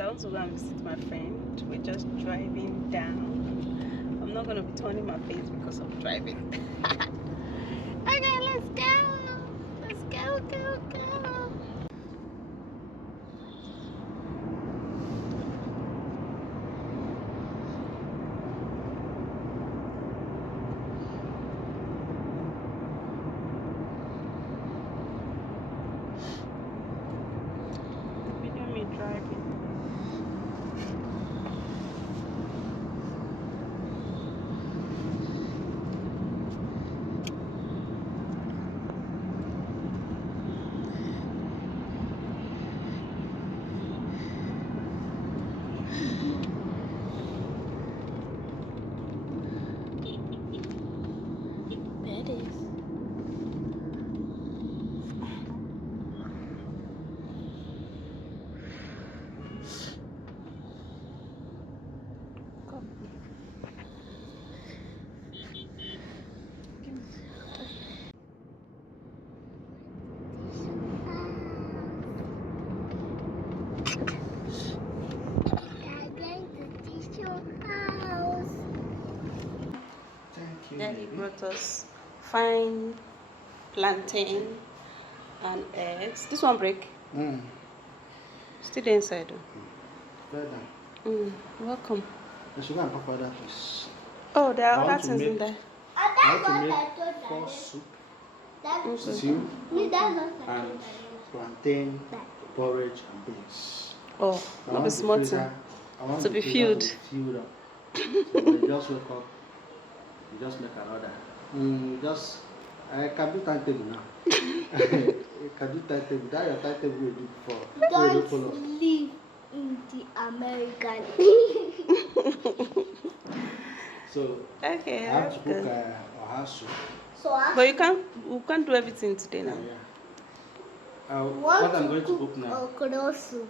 I want to go and visit my friend. We're just driving down. I'm not gonna be turning my face because I'm driving. Okay, let's go. Let's go, go, go. Video me driving. Then he brought us fine plantain and eggs. This one break. Still there inside though. Welcome. I should go and papa that place. Oh, there are other things in there. I want to make 4 soup, stew, and plantain, porridge, and beans. Oh, not be small thing. To be filled. Filled up. So when you just wake up, you just make another. I can do timetable now. I can do timetable. That your timetable we do before. Don't live in the American. So Okay, I have that's to cook good. a house soup. But we can't do everything today now. Yeah. What I'm going to cook now. Okra soup.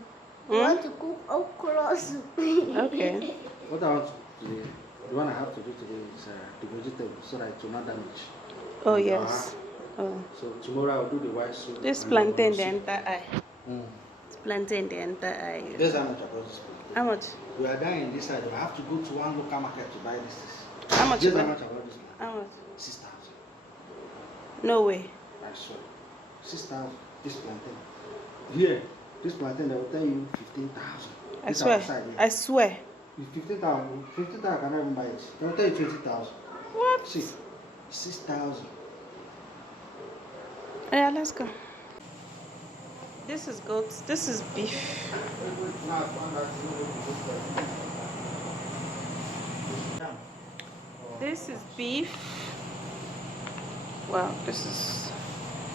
Want to cook okra soup. Okay. What I want to cook today, the one I have to do today is the vegetables so that it will not damage. Oh yes. Oh. So tomorrow I'll do the white soup. This and plantain the the soup. entire eye. It's plantain the entire eye. This is how much I bought this plantain. How much? We are dying this side. I have to go to one local market to buy this. How much? This is how you much buy? I bought this plantain. How much? 6,000. No way. I swear. 6,000. This plantain. Here, this plantain they will tell you 15,000. I swear. I swear. 15,000. 15,000 I cannot even buy it. They will tell you 20,000. What? See, 6,000. Yeah, let's go. This is goat. This is beef. This is beef. Wow, this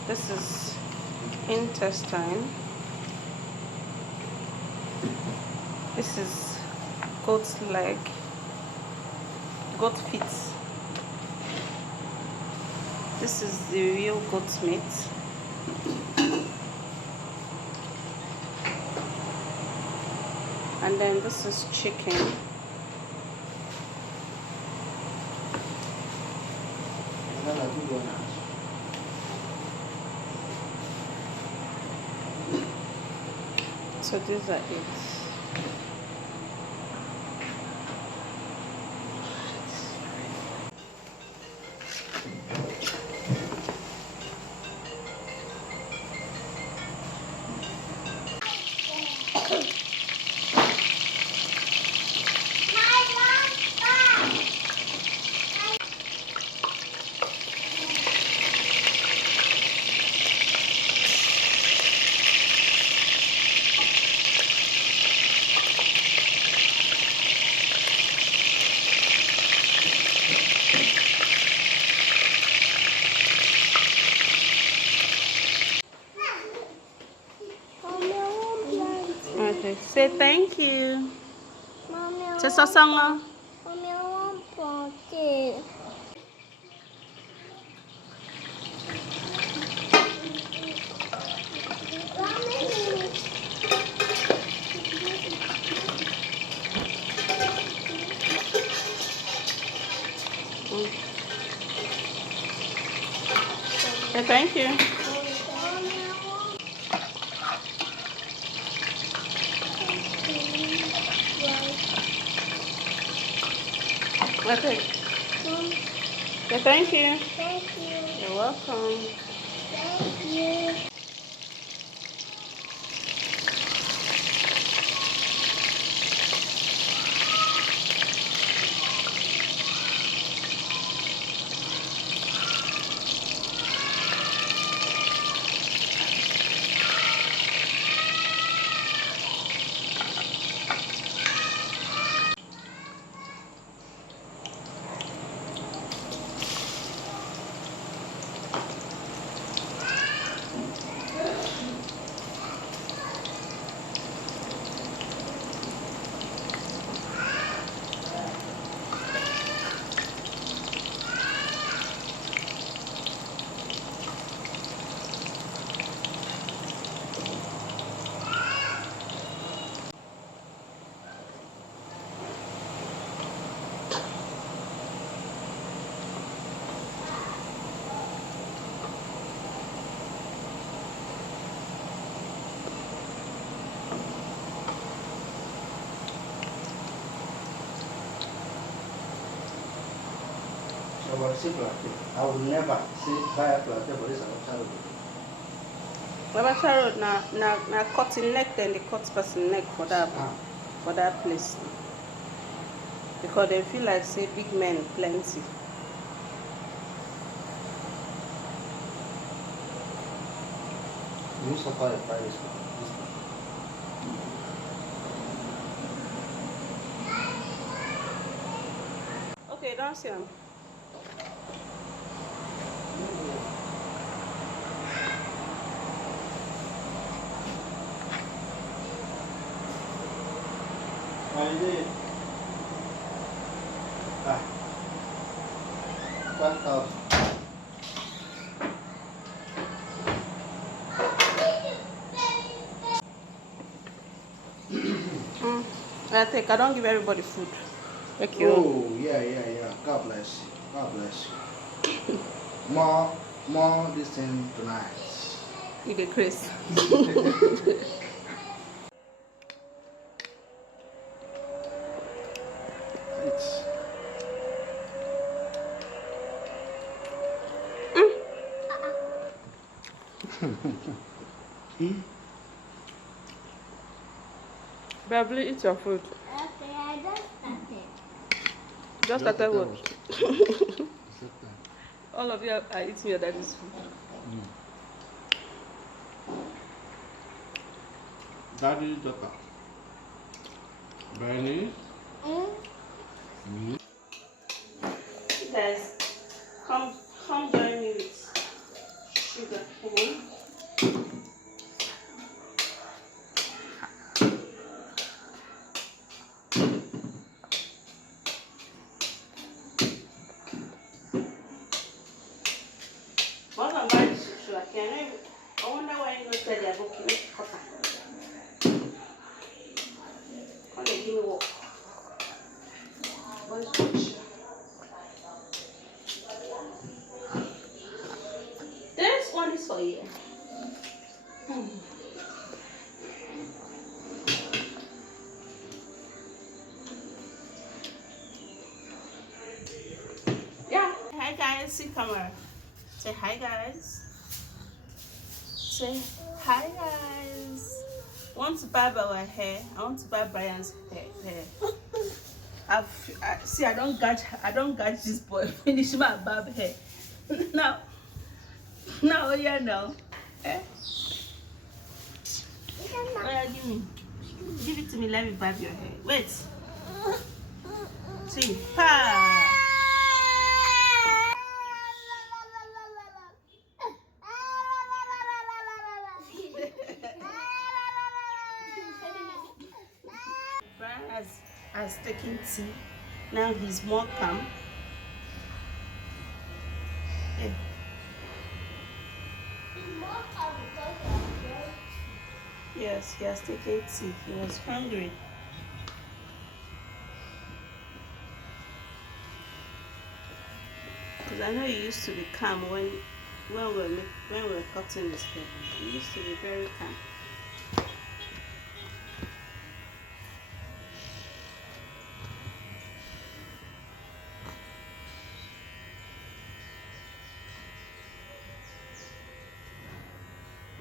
is intestine. This is goat's leg. Goat feet. This is the real goat's meat. And then this is chicken. So these are it. Okay, say thank you. Say sasanga. Mommy, I want plantain. Say thank you. Okay. Mm, Okay, thank you. thank you. You're welcome. Thank you. So what is plantain? I would never say buy a plantain for this salad. Babasa Road na cutting neck, then they cut person neck for that place. Because they feel like say big men plenty. You supply a fry this one. Okay, don't see them. I did. Ah. 1,000. I think I don't give everybody food. Thank you. Oh, yeah. God bless you. God bless you. More this thing tonight. Eat the Chris. It's Beverly, eat your food. Okay, I just started. Just started what? Accepted. All of you are eating your daddy's food. Daddy daughter. Bernie. Mm, You guys, come join me with sugar cane. Once I'm buying this sugar cane, I wonder why you not said they are booking cotton. Come and give me work. Where's the sugar? This one is for you. Yeah. Hi guys, see camera. Say hi guys. Say hi guys. I want to barb our hair. I want to barb Brian's hair. I don't catch this boy. Finish my barb hair. now, yeah, now. Eh? Oh, yeah, give it to me. Let me barb your hair. Wait. See, pa. Brian has taken tea. Now he's more calm. Eh. Yes, he has taken tea. He was hungry. Because I know he used to be calm when we were cutting his hair. He used to be very calm.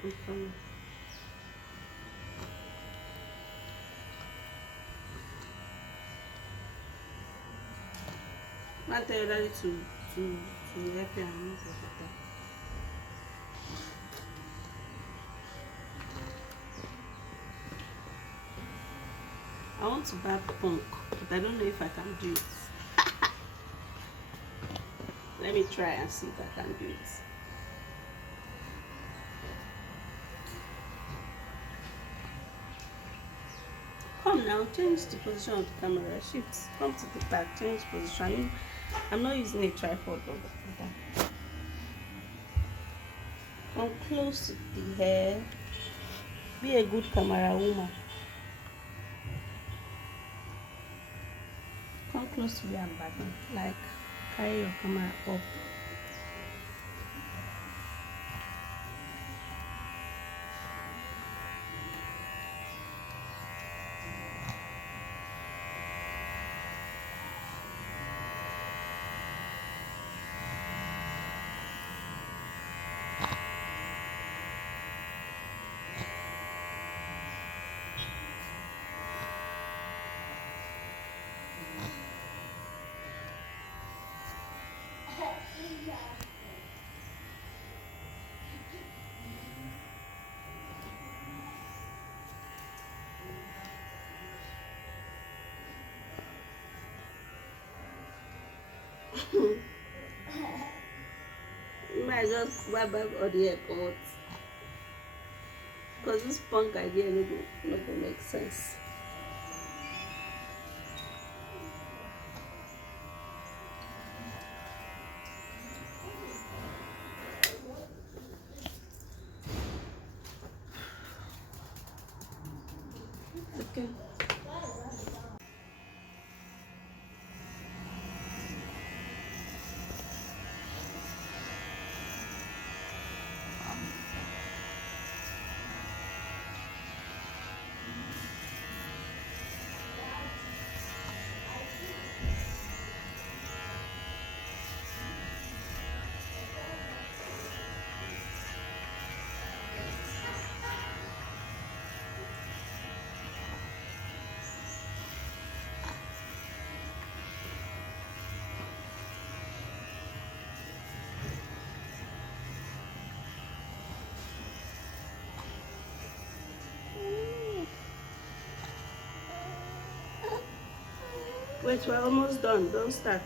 I'm coming. I tell you daddy to help you and move over there. I want to buy punk, but I don't know if I can do it. Let me try and see if I can do it. Come now, change the position of the camera. Shift. Come to the back, change position. I'm not using a tripod over. Come close to the hair. Be a good camera woman. Come close to your back. Like carry your camera up. You might just wipe back all the airport. Because this punk idea no go make sense. Okay. Wait, we're almost done. Don't start.